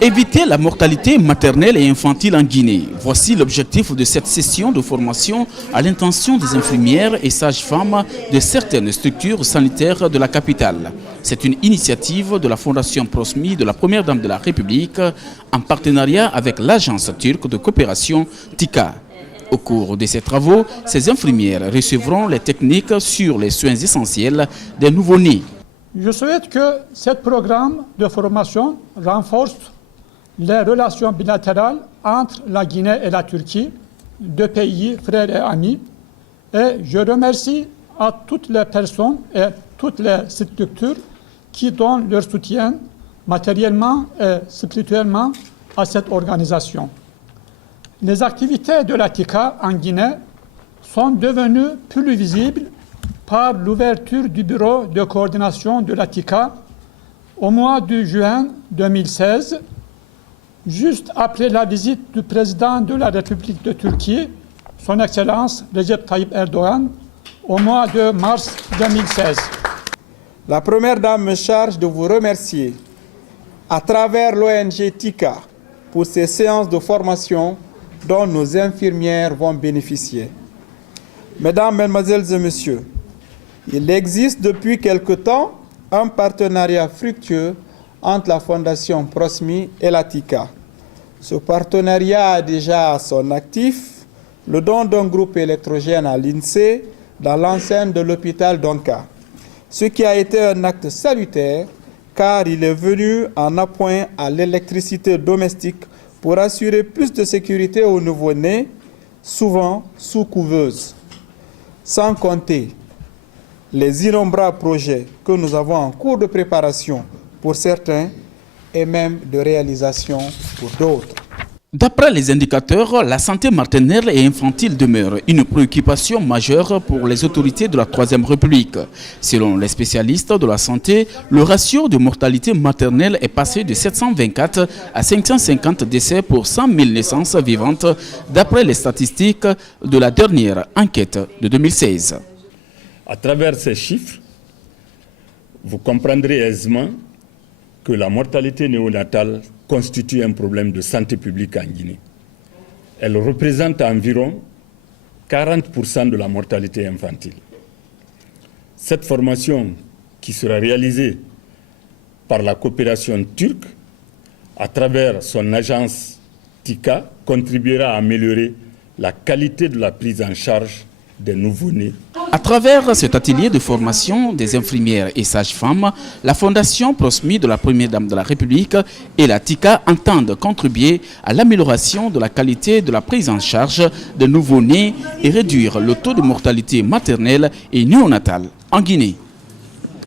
Éviter la mortalité maternelle et infantile en Guinée. Voici l'objectif de cette session de formation à l'intention des infirmières et sages-femmes de certaines structures sanitaires de la capitale. C'est une initiative de la Fondation Prosmi de la Première Dame de la République en partenariat avec l'agence turque de coopération TICA. Au cours de ces travaux, ces infirmières recevront les techniques sur les soins essentiels des nouveau-nés. Je souhaite que ce programme de formation renforce les relations bilatérales entre la Guinée et la Turquie, deux pays frères et amis. Et je remercie à toutes les personnes et toutes les structures qui donnent leur soutien matériellement et spirituellement à cette organisation. Les activités de la TICA en Guinée sont devenues plus visibles par l'ouverture du bureau de coordination de la TICA au mois de juin 2016, juste après la visite du président de la République de Turquie, son Excellence Recep Tayyip Erdogan, au mois de mars 2016. La Première Dame me charge de vous remercier à travers l'ONG TICA pour ces séances de formation dont nos infirmières vont bénéficier. Mesdames, Mesdemoiselles et Messieurs, il existe depuis quelque temps un partenariat fructueux entre la Fondation Prosmi et la TICA. Ce partenariat a déjà à son actif le don d'un groupe électrogène à l'INSEE dans l'enceinte de l'hôpital d'Onka, ce qui a été un acte salutaire car il est venu en appoint à l'électricité domestique pour assurer plus de sécurité aux nouveau-nés, souvent sous couveuse. Sans compter les innombrables projets que nous avons en cours de préparation pour certains et même de réalisation pour d'autres. D'après les indicateurs, la santé maternelle et infantile demeure une préoccupation majeure pour les autorités de la Troisième République. Selon les spécialistes de la santé, le ratio de mortalité maternelle est passé de 724 à 550 décès pour 100 000 naissances vivantes, d'après les statistiques de la dernière enquête de 2016. À travers ces chiffres, vous comprendrez aisément que la mortalité néonatale constitue un problème de santé publique en Guinée. Elle représente environ 40% de la mortalité infantile. Cette formation, qui sera réalisée par la coopération turque, à travers son agence TICA, contribuera à améliorer la qualité de la prise en charge des nouveau-nés. À travers cet atelier de formation des infirmières et sages-femmes, la Fondation Prosmi de la Première Dame de la République et la TICA entendent contribuer à l'amélioration de la qualité de la prise en charge des nouveau-nés et réduire le taux de mortalité maternelle et néonatale en Guinée.